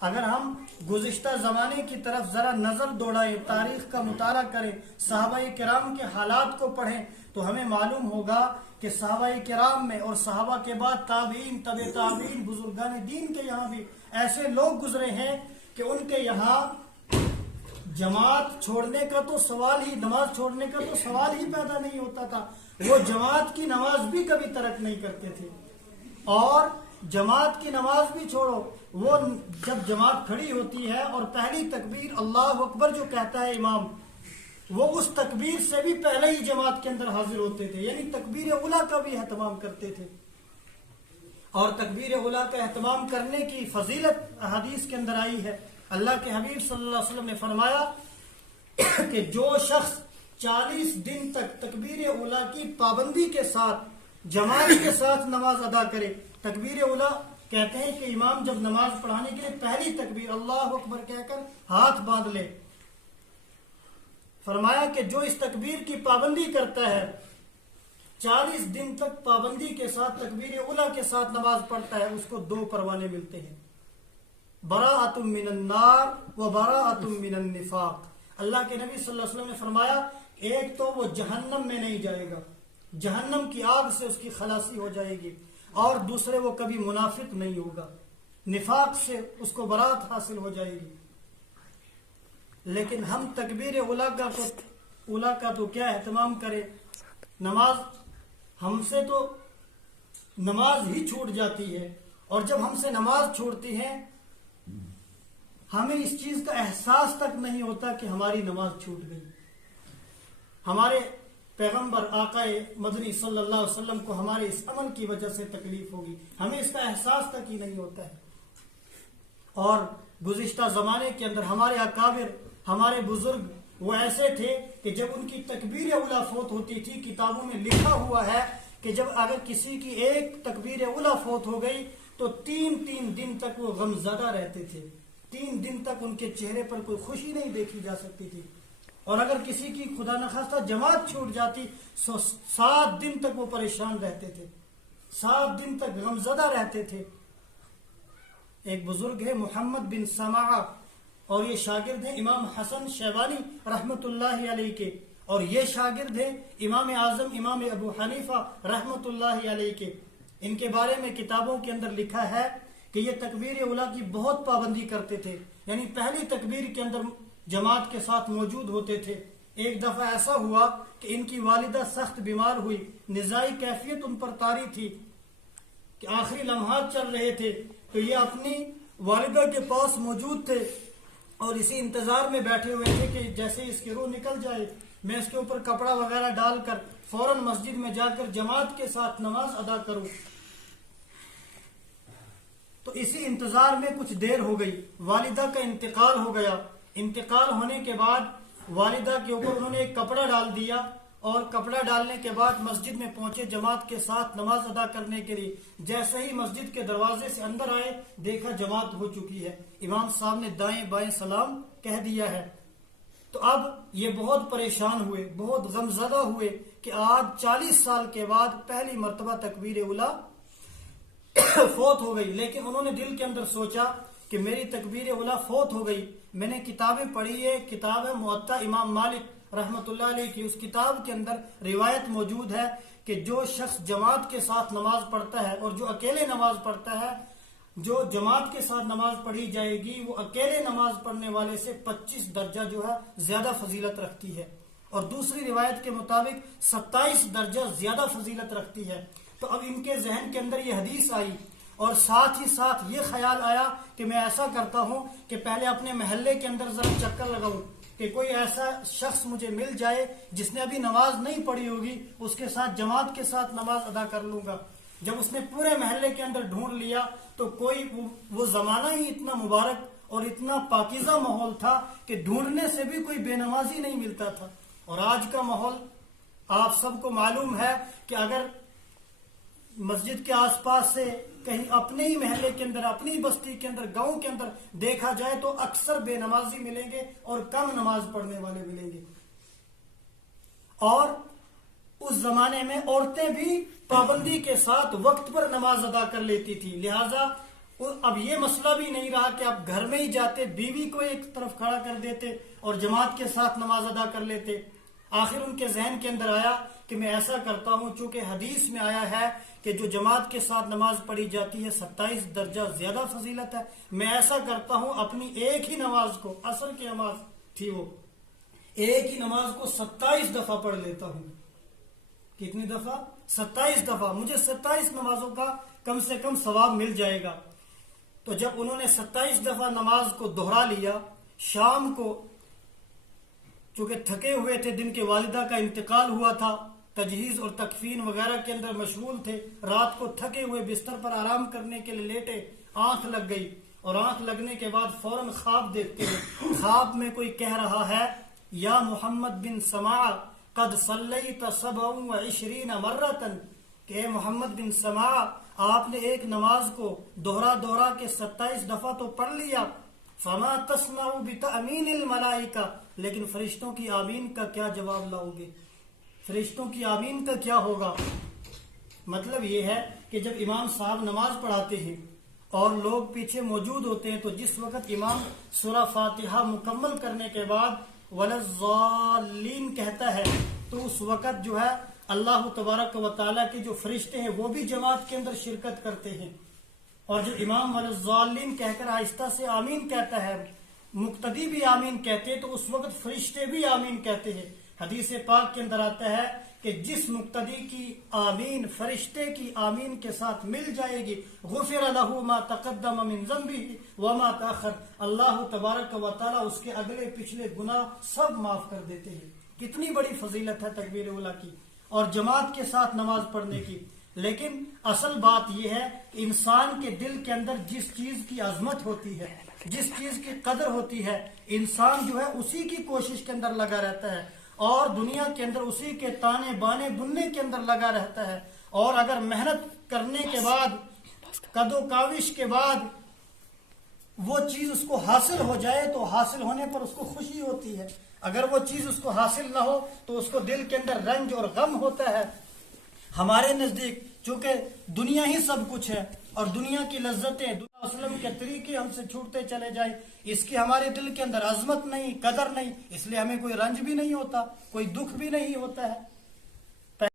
اگر ہم گزشتہ زمانے کی طرف ذرا نظر دوڑائیں، تاریخ کا مطالعہ کریں، صحابہ کرام کے حالات کو پڑھیں، تو ہمیں معلوم ہوگا کہ صحابہ کرام میں اور صحابہ کے بعد تابعین، تبع تابعین، بزرگان دین کے یہاں بھی ایسے لوگ گزرے ہیں کہ ان کے یہاں جماعت چھوڑنے کا تو سوال ہی، نماز چھوڑنے کا تو سوال ہی پیدا نہیں ہوتا تھا. وہ جماعت کی نماز بھی کبھی ترک نہیں کرتے تھے. اور جماعت کی نماز بھی چھوڑو، وہ جب جماعت کھڑی ہوتی ہے اور پہلی تکبیر اللہ اکبر جو کہتا ہے امام، وہ اس تکبیر سے بھی پہلے ہی جماعت کے اندر حاضر ہوتے تھے، یعنی تکبیر اولیٰ کا بھی اہتمام کرتے تھے. اور تکبیر اولیٰ کا اہتمام کرنے کی فضیلت احادیث کے اندر آئی ہے. اللہ کے حبیب صلی اللہ علیہ وسلم نے فرمایا کہ جو شخص 40 دن تک تکبیر اولیٰ کی پابندی کے ساتھ جماعت کے ساتھ نماز ادا کرے. تکبیر اولیٰ کہتے ہیں کہ امام جب نماز پڑھانے کے لیے پہلی تکبیر اللہ اکبر کہہ کر ہاتھ باندھ لے. فرمایا کہ جو اس تکبیر کی پابندی کرتا ہے، 40 دن تک پابندی کے ساتھ تکبیر اولیٰ کے ساتھ نماز پڑھتا ہے، اس کو 2 پروانے ملتے ہیں، براءۃ من النار و براءۃ من النفاق. اللہ کے نبی صلی اللہ علیہ وسلم نے فرمایا ایک تو وہ جہنم میں نہیں جائے گا، جہنم کی آگ سے اس کی خلاصی ہو جائے گی، اور دوسرے وہ کبھی منافق نہیں ہوگا، نفاق سے اس کو برات حاصل ہو جائے گی. لیکن ہم تکبیر اولیٰ کا تو کیا اہتمام کریں. نماز ہم سے تو نماز ہی چھوٹ جاتی ہے، اور جب ہم سے نماز چھوڑتی ہے ہمیں اس چیز کا احساس تک نہیں ہوتا کہ ہماری نماز چھوٹ گئی. ہمارے پیغمبر آقا مدنی صلی اللہ علیہ وسلم کو ہمارے اس عمل کی وجہ سے تکلیف ہوگی، ہمیں اس کا احساس تک ہی نہیں ہوتا ہے. اور گزشتہ زمانے کے اندر ہمارے اکابر، ہمارے بزرگ وہ ایسے تھے کہ جب ان کی تکبیر اولیٰ فوت ہوتی تھی، کتابوں میں لکھا ہوا ہے کہ جب اگر کسی کی ایک تکبیر اولیٰ فوت ہو گئی تو 3 دن تک وہ غم زدہ رہتے تھے. 3 دن تک ان کے چہرے پر کوئی خوشی نہیں دیکھی جا سکتی تھی. اور اگر کسی کی خدا نخواستہ جماعت چھوٹ جاتی 7 دن تک وہ پریشان رہتے تھے، 7 دن تک غم زدہ رہتے تھے. ایک بزرگ ہے محمد بن سماعہ، اور یہ شاگرد ہیں امام حسن شیبانی رحمت اللہ علیہ کے، اور یہ شاگرد ہیں امام اعظم امام ابو حنیفہ رحمت اللہ علیہ کے. ان کے بارے میں کتابوں کے اندر لکھا ہے کہ یہ تکبیر اولیٰ کی بہت پابندی کرتے تھے، یعنی پہلی تکبیر کے اندر جماعت کے ساتھ موجود ہوتے تھے. ایک دفعہ ایسا ہوا کہ ان کی والدہ سخت بیمار ہوئی، نزاعی کیفیت ان پر طاری تھی کہ آخری لمحات چل رہے تھے، تو یہ اپنی والدہ کے پاس موجود تھے اور اسی انتظار میں بیٹھے ہوئے تھے کہ جیسے اس کی روح نکل جائے میں اس کے اوپر کپڑا وغیرہ ڈال کر فوراً مسجد میں جا کر جماعت کے ساتھ نماز ادا کروں. تو اسی انتظار میں کچھ دیر ہو گئی، والدہ کا انتقال ہو گیا. انتقال ہونے کے بعد والدہ کے اوپر انہوں نے ایک کپڑا ڈال دیا، اور کپڑا ڈالنے کے بعد مسجد میں پہنچے جماعت کے ساتھ نماز ادا کرنے کے لیے. جیسے ہی مسجد کے دروازے سے اندر آئے دیکھا جماعت ہو چکی ہے، امام صاحب نے دائیں بائیں سلام کہہ دیا ہے. تو اب یہ بہت پریشان ہوئے، بہت غمزدہ ہوئے کہ آج 40 سال کے بعد پہلی مرتبہ تکبیر اولیٰ فوت ہو گئی. لیکن انہوں نے دل کے اندر سوچا کہ میری تکبیر اولیٰ فوت ہو گئی. میں نے کتابیں پڑھی ہے، کتاب ہے موطا امام مالک رحمت اللہ علیہ کی. اس کتاب کے اندر روایت موجود ہے کہ جو شخص جماعت کے ساتھ نماز پڑھتا ہے اور جو اکیلے نماز پڑھتا ہے، جو جماعت کے ساتھ نماز پڑھی جائے گی وہ اکیلے نماز پڑھنے والے سے 25 درجہ جو ہے زیادہ فضیلت رکھتی ہے، اور دوسری روایت کے مطابق 27 درجہ زیادہ فضیلت رکھتی ہے. تو اب ان کے ذہن کے اندر یہ حدیث آئی، اور ساتھ ہی ساتھ یہ خیال آیا کہ میں ایسا کرتا ہوں کہ پہلے اپنے محلے کے اندر ذرا چکر لگاؤں کہ کوئی ایسا شخص مجھے مل جائے جس نے ابھی نماز نہیں پڑھی ہوگی، اس کے ساتھ جماعت کے ساتھ نماز ادا کر لوں گا. جب اس نے پورے محلے کے اندر ڈھونڈ لیا تو کوئی، وہ زمانہ ہی اتنا مبارک اور اتنا پاکیزہ ماحول تھا کہ ڈھونڈنے سے بھی کوئی بے نمازی نہیں ملتا تھا. اور آج کا ماحول آپ سب کو معلوم ہے کہ اگر مسجد کے آس پاس سے کہیں اپنے ہی محلے کے اندر، اپنی بستی کے اندر، گاؤں کے اندر دیکھا جائے تو اکثر بے نمازی ملیں گے اور کم نماز پڑھنے والے ملیں گے. اور اس زمانے میں عورتیں بھی پابندی کے ساتھ وقت پر نماز ادا کر لیتی تھی، لہذا اور اب یہ مسئلہ بھی نہیں رہا کہ آپ گھر میں ہی جاتے، بیوی کو ایک طرف کھڑا کر دیتے اور جماعت کے ساتھ نماز ادا کر لیتے۔ آخر ان کے ذہن کے اندر آیا کہ میں ایسا کرتا ہوں، چونکہ حدیث میں آیا ہے کہ جو جماعت کے ساتھ نماز پڑھی جاتی ہے 27 درجہ زیادہ فضیلت ہے، میں ایسا کرتا ہوں اپنی ایک ہی نماز کو، عصر کی نماز تھی وہ، ایک ہی نماز کو 27 دفعہ پڑھ لیتا ہوں۔ کتنی دفعہ؟ 27 دفعہ، مجھے 27 نمازوں کا کم سے کم ثواب مل جائے گا۔ تو جب انہوں نے 27 دفعہ نماز کو دہرا لیا، شام کو چونکہ تھکے ہوئے تھے، دن کے والدہ کا انتقال ہوا تھا، تجہیز اور تکفین وغیرہ کے اندر مشغول تھے، رات کو تھکے ہوئے بستر پر آرام کرنے کے لیے لیٹے، آنکھ لگ گئی، اور آنکھ لگنے کے بعد فوراً خواب دیکھتے ہیں، خواب میں کوئی کہہ رہا ہے یا محمد بن سماع قد صلیت 27 مرتن، کہ اے محمد بن سماع آپ نے ایک نماز کو دوہرا کے 27 دفعہ تو پڑھ لیا، فما تسمع بتأمین الملائکہ، لیکن فرشتوں کی آمین کا کیا جواب لاؤ گے؟ فرشتوں کی آمین کا کیا ہوگا؟ مطلب یہ ہے کہ جب امام صاحب نماز پڑھاتے ہیں اور لوگ پیچھے موجود ہوتے ہیں، تو جس وقت امام سورہ فاتحہ مکمل کرنے کے بعد وَلَضَّالِّينَ کہتا ہے، تو اس وقت جو ہے اللہ تبارک و تعالیٰ کے جو فرشتے ہیں وہ بھی جماعت کے اندر شرکت کرتے ہیں، اور جو امام وَلَضَّالِّينَ کہہ کر آہستہ سے آمین کہتا ہے، مقتدی بھی آمین کہتے ہیں، تو اس وقت فرشتے بھی آمین کہتے ہیں۔ حدیث پاک کے اندر آتا ہے کہ جس مقتدی کی آمین فرشتے کی آمین کے ساتھ مل جائے گی، غفر له ما تقدم من ذنبه وما تاخر، اللہ تبارک و تعالی اس کے اگلے پچھلے گناہ سب معاف کر دیتے ہیں۔ کتنی بڑی فضیلت ہے تکبیر اولیٰ کی اور جماعت کے ساتھ نماز پڑھنے کی۔ لیکن اصل بات یہ ہے کہ انسان کے دل کے اندر جس چیز کی عظمت ہوتی ہے، جس چیز کی قدر ہوتی ہے، انسان جو ہے اسی کی کوشش کے اندر لگا رہتا ہے، اور دنیا کے اندر اسی کے تانے بانے بننے کے اندر لگا رہتا ہے، اور اگر محنت کرنے کے بعد، قد و کاوش کے بعد وہ چیز اس کو حاصل ہو جائے تو حاصل ہونے پر اس کو خوشی ہوتی ہے، اگر وہ چیز اس کو حاصل نہ ہو تو اس کو دل کے اندر رنج اور غم ہوتا ہے۔ ہمارے نزدیک چونکہ دنیا ہی سب کچھ ہے، اور دنیا کی لذتیں، دنیا وسلم کے طریقے ہم سے چھوٹتے چلے جائیں، اس کی ہمارے دل کے اندر عظمت نہیں، قدر نہیں، اس لیے ہمیں کوئی رنج بھی نہیں ہوتا، کوئی دکھ بھی نہیں ہوتا ہے۔